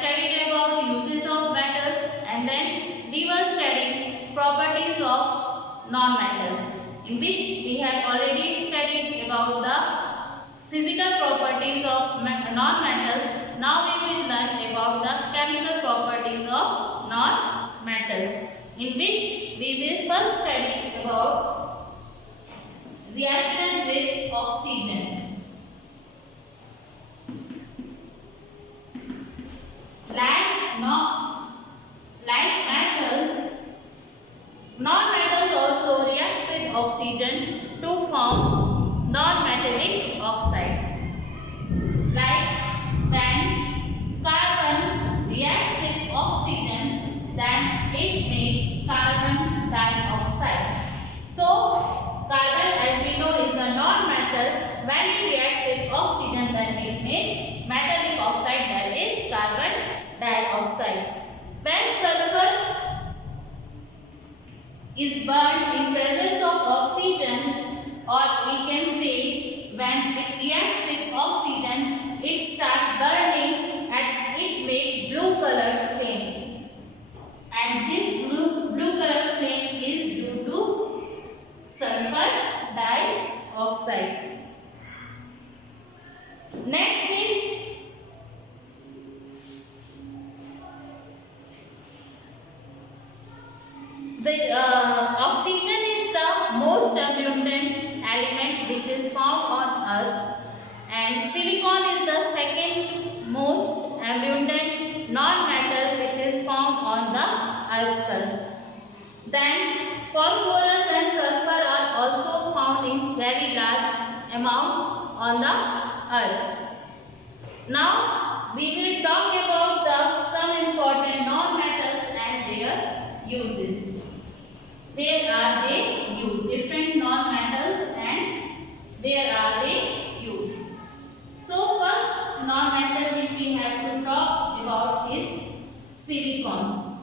studied about uses of metals, and then we were studying properties of non-metals, in which we have already studied about the physical properties of non-metals. Now we will learn about the chemical properties of non-metals, in which we will first study about reaction with oxygen. Like metals, non-metals also react with oxygen to form non-metallic oxide. Like when carbon reacts with oxygen, then it makes carbon dioxide. So, carbon, as we know, is a non-metal. When it reacts with oxygen, then it makes metallic oxide, that is carbon dioxide. When sulfur is burned in presence of oxygen, or we can say when it reacts with oxygen, it starts burning and it makes blue colored flame. And this blue colored flame is due to sulfur dioxide. Next is the oxygen is the most abundant element which is found on earth, and silicon is the second most abundant non-metal which is found on the earth crust. Then phosphorus and sulfur are also found in very large amount on the earth. Now we will talk about some important non-metals and their uses. Where are they used? Different non-metals and where are they used? So first non-metal which we have to talk about is silicon.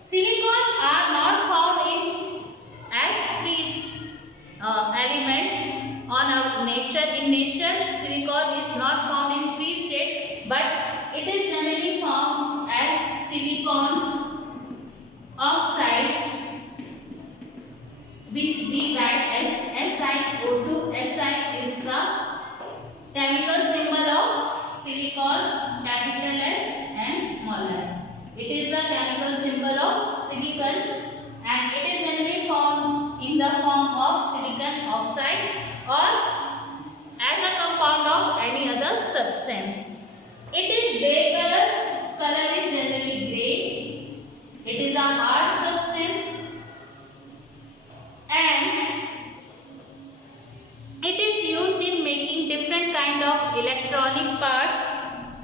Silicon are not found in as free element on our nature. In nature, silicon is not found in free state, but it is generally found as silicon oxides, which we write as SiO2. Si is the chemical symbol of silicon, capital S and small s. It is the chemical symbol of silicon, and it is generally found in the form of silicon oxide or as a compound of any other substance. It is grey color. Its color is generally grey. It is a hard substance, and it is used in making different kind of electronic parts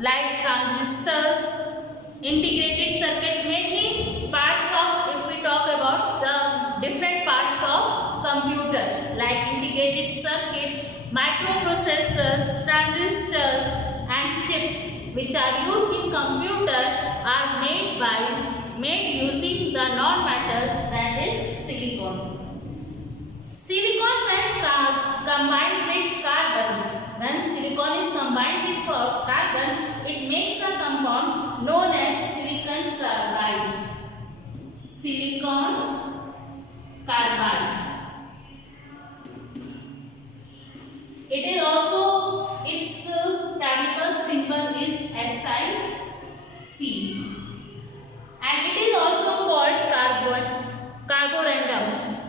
like transistors, integrated circuit, mainly parts of, if we talk about the different parts of computer like integrated circuit, microprocessors, transistors and chips which are used in computer are made using the non-metal, that is silicon. Silicon when combined with carbon, when silicon is combined with carbon, it makes a compound known as silicon carbide. Silicon carbide. It is also, its chemical symbol is SiC. And it is also called carborundum.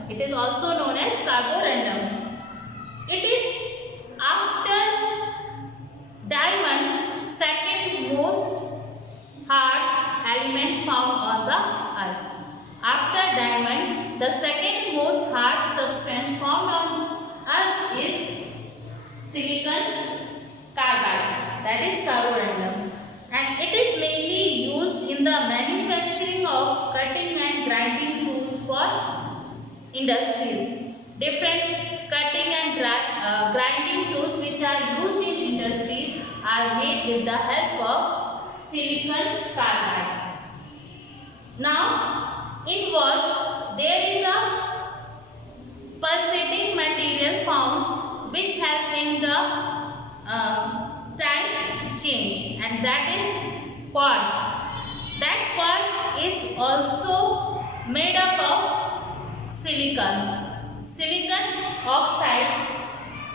It is also known as carborundum. It is after diamond second most hard element found on the earth. After diamond, the second most hard substance found on earth is silicon carbide, that is carborundum, and it is mainly used in the manufacturing of cutting and grinding tools for industries. Different cutting and grinding tools which are used in industries are made with the help of silicon carbide. Now, in watch there is a pulsating material found which help in the time chain, and that is quartz. That quartz is also made up of silicon. Silicon oxide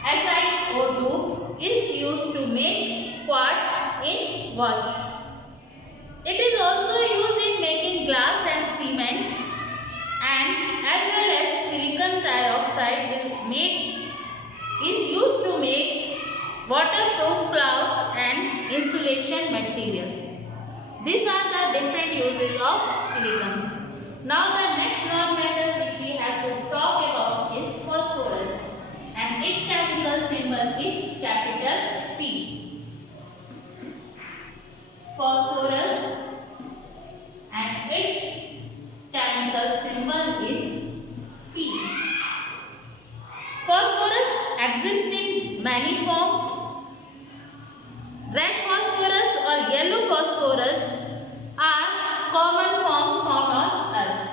SiO2 is used to make quartz in watch. It is also used in making glass and cement, and as well as silicon dioxide is used to make waterproof cloth and insulation materials. These are the different uses of silicon. Now the next non-metal which we have to talk about is phosphorus, and its chemical symbol is capital P. Phosphorus and its chemical symbol is P. Phosphorus exists in many forms. Red phosphorus or yellow phosphorus are common forms found on Earth.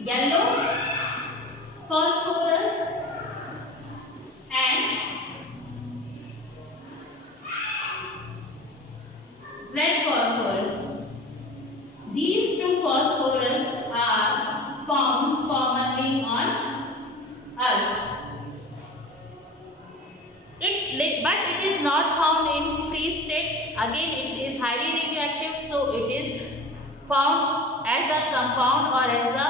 Yellow phosphorus and red phosphorus. These two phosphorus are found commonly on Earth. But it is not found in free state. Again, it is highly radioactive, so it is found as a compound or as a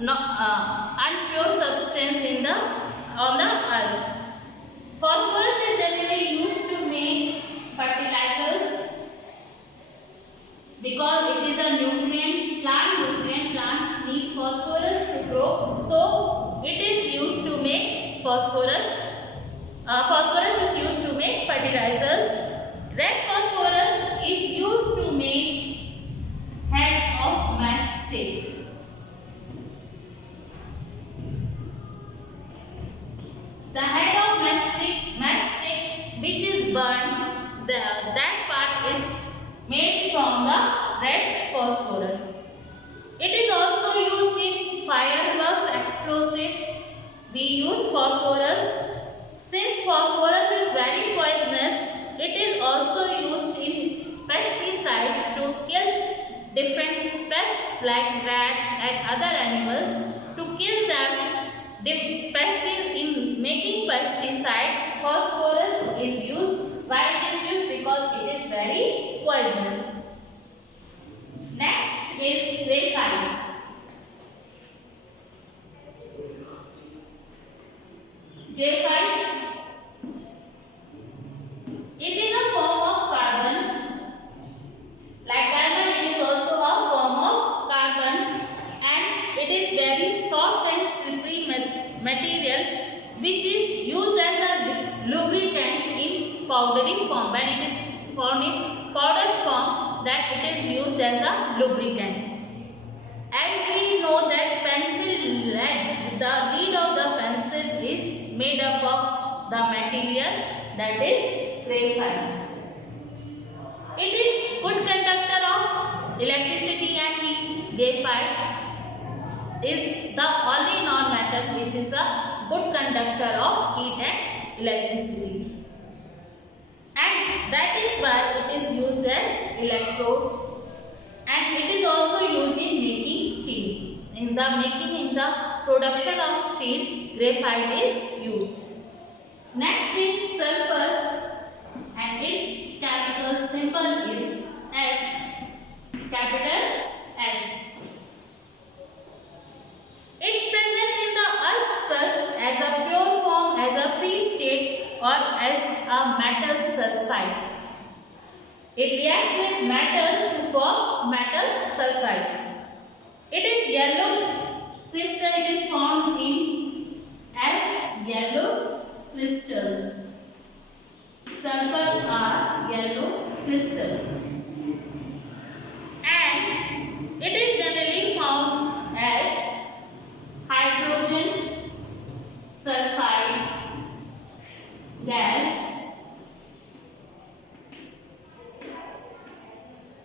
unpure substance on the earth. Phosphorus is generally used to make fertilizers because it is a nutrient. Plants need phosphorus to grow, so it is used to make phosphorus. Phosphorus is used to make fertilizers. Red phosphorus is used to make head of matchstick. The head of matchstick which is burned, that part is made from the red phosphorus. It is also used in fireworks, explosives. We use phosphorus. Since phosphorus is very poisonous, it is also used in pesticides to kill different pests like rats and other animals. To kill them, in making pesticides, phosphorus is used. Why it is used? Because it is very poisonous. Next is graphite. Graphite, it is a form of carbon. Like diamond, it is also a form of carbon, and it is very soft and slippery material which is used as a lubricant in powdery form. When it is found in powder form, that it is used as a lubricant. As we know that pencil lead, the lead of the pencil is made up of the material that is graphite. It is good conductor of electricity and heat. Graphite is the only non-metal which is a good conductor of heat and electricity. And that is why it is used as electrodes. And it is also used in making steel. In the production of steel, graphite is used. Next is sulfur, and its chemical symbol is S, capital S. It present in the earth's crust as a pure form, as a free state, or as a metal sulfide. It reacts with metal to form metal sulfide. It is yellow crystal. It is found as yellow crystals. Sulfur are yellow crystals. And it is generally found as hydrogen sulfide gas.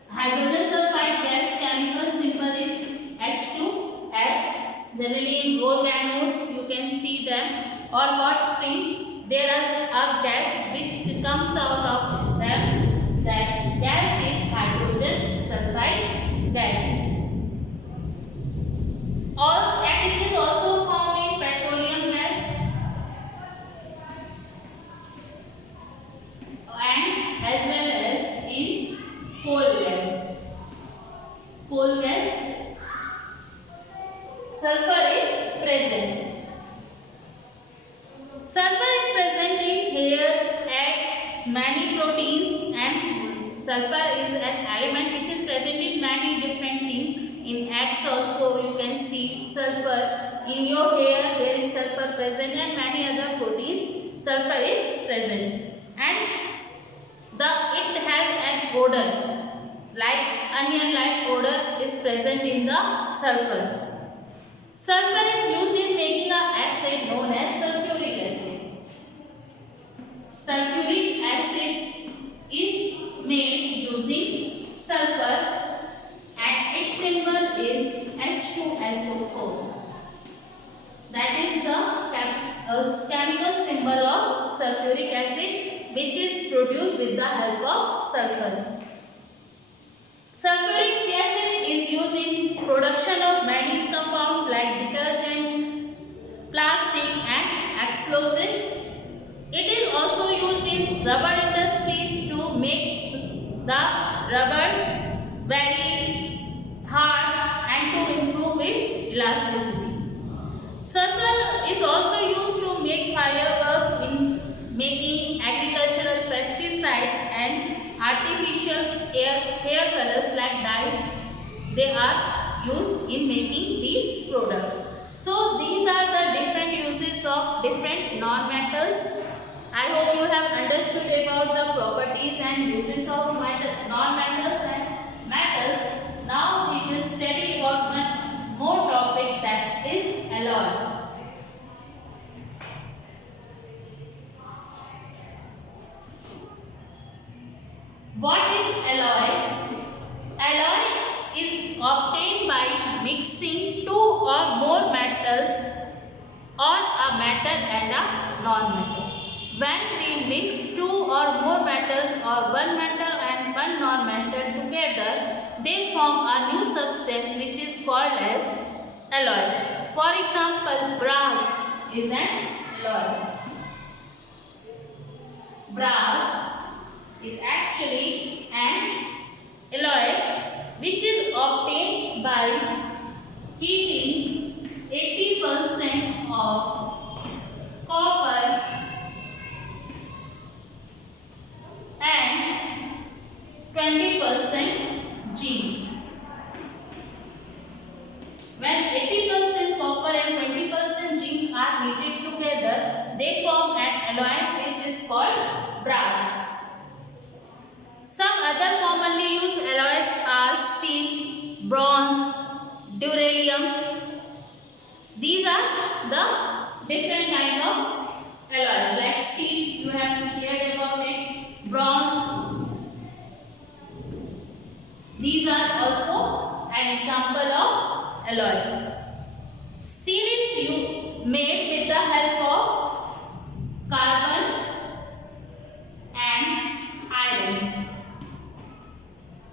Hydrogen sulfide gas chemical symbol is H2S. Generally in volcanoes you can see them, or hot spring there is a gas which comes out of them, that gas is hydrogen sulfide gas. All and it is also found in petroleum gas and as well as in coal gas. Coal gas, sulfur is present. Sulfur is present in hair, eggs, many proteins, and sulfur is an element which is present in many different things. In eggs also you can see sulfur. In your hair there is sulfur present and many other proteins. Sulfur is present and it has an odor like onion like odor is present in the sulfur. Sulfur is used in making an acid known as sulfuric acid. Sulfuric acid is made using sulfur and its symbol is H2SO4. That is the chemical symbol of sulfuric acid which is produced with the help of sulfur. Sulfuric acid is used in production of many compounds like detergent, plastic and explosives. It is also used in rubber industries to make the rubber very hard and to improve its elasticity. Sulfur is also used to make fireworks, in making agricultural pesticides and artificial hair colors like dyes. They are used in making these products. So these are the different uses of different non-metals. I hope you have understood about the properties and uses of non-metals and metals. Now we will study about one more topic, that is alloy. What is alloy? Alloy is obtained by mixing two or more metals or a metal and a non-metal. When we mix two or more metals or one metal and one non-metal together, they form a new substance which is called as alloy. For example, brass is an alloy. Brass is actually an alloy which is obtained by heating 80% of copper and 20% zinc. When 80% copper and 20% zinc are heated together, they form an alloy which is called brass. Some other commonly used alloys are steel, bronze, beryllium. These are the different kind of alloys. Like steel, you have heard about it. Bronze. These are also an example of alloy. Steel is made with the help of carbon and iron.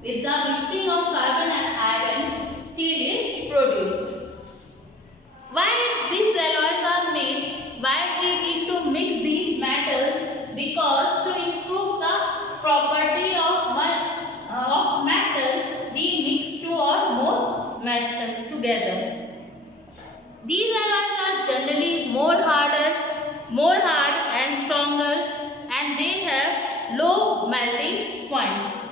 With the mixing of carbon and iron, steel is produced. Why these alloys are made? Why we need to mix these metals? Because to improve the property of metal, we mix two or more metals together. These alloys are generally more hard and stronger, and they have low melting points.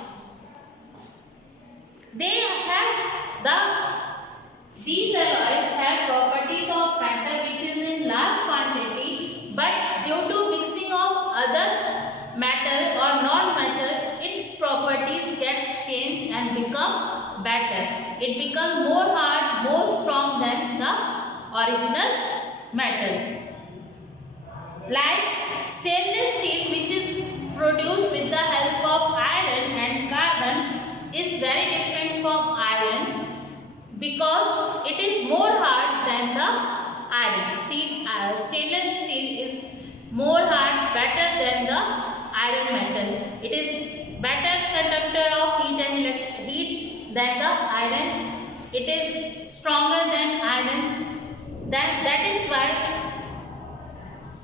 These alloys have properties of metal which is in large quantity, but due to mixing of other metal or non-metal, its properties get changed and become better. It becomes more hard, more strong than the original metal. Like stainless steel, which is produced with the help of iron and carbon, is very different from iron because it is more hard than the iron. Stainless steel is more hard, better than the iron metal. It is better conductor of heat than the iron. It is stronger than iron. That is why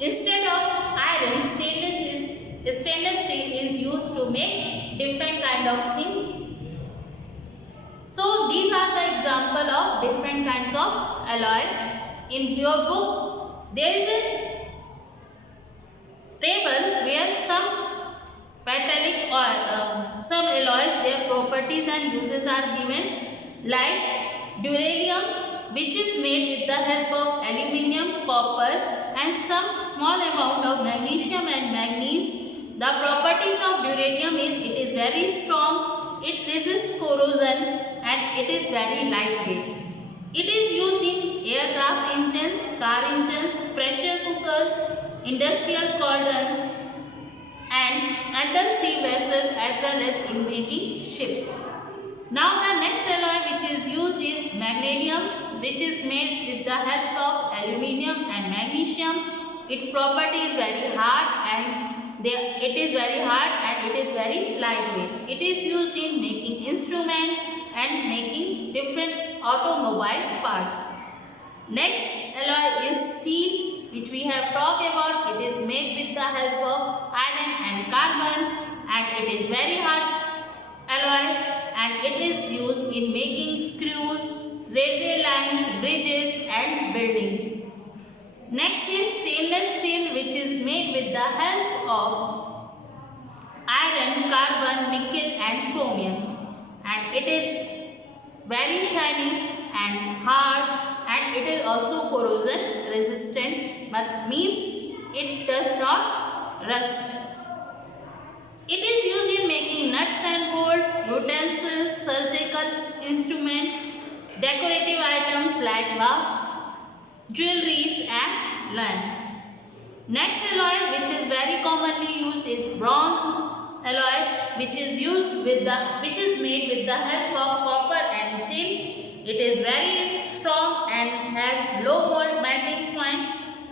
instead of iron, stainless steel is used to make different kind of things. So these are the example of different kinds of alloy. In your book, there is a table where some metallic or some alloys, their properties and uses are given, like duralium, which is made with the help of aluminium, copper and some small amount of magnesium and manganese. The properties of duralium is it is very strong, it resists corrosion and it is very lightweight. It is used in aircraft engines, car engines, pressure cookers, industrial cauldrons and undersea vessels as well as in making ships. Now the next alloy which is used is magnesium, which is made with the help of aluminium and magnesium. Its property is very hard and it is very lightweight. It is used in making instruments and making different automobile parts. Next alloy is steel, which we have talked about. It is made with the help of iron and carbon and it is very hard alloy and it is used in making screws, railway lines, bridges and buildings. Next is stainless steel, which is made with the help of iron, carbon, nickel and chromium and it is very shiny and hard and it is also corrosion resistant, but means it does not rust. It is used in making nuts and bolts, utensils, surgical instruments, decorative items like vases, jewelries and lamps. Next alloy which is very commonly used is bronze alloy, which is made with the help of copper and tin. It is very strong and has low melting point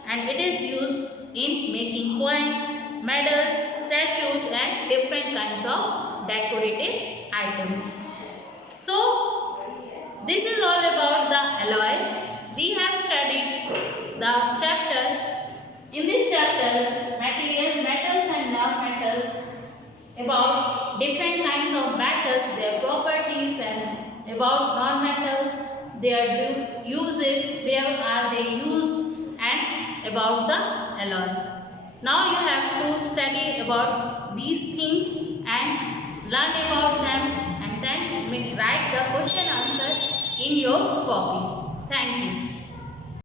and it is used in making coins, medals, statues and different kinds of decorative items. So this is all about the alloys. We have studied the chapter. In this chapter, materials, metals and non-metals, about different kinds of metals, their properties and about non-metals, their uses, where are they used and about the alloys. Now you have to study about these things and learn about them and then write the question answer in your copy. Thank you.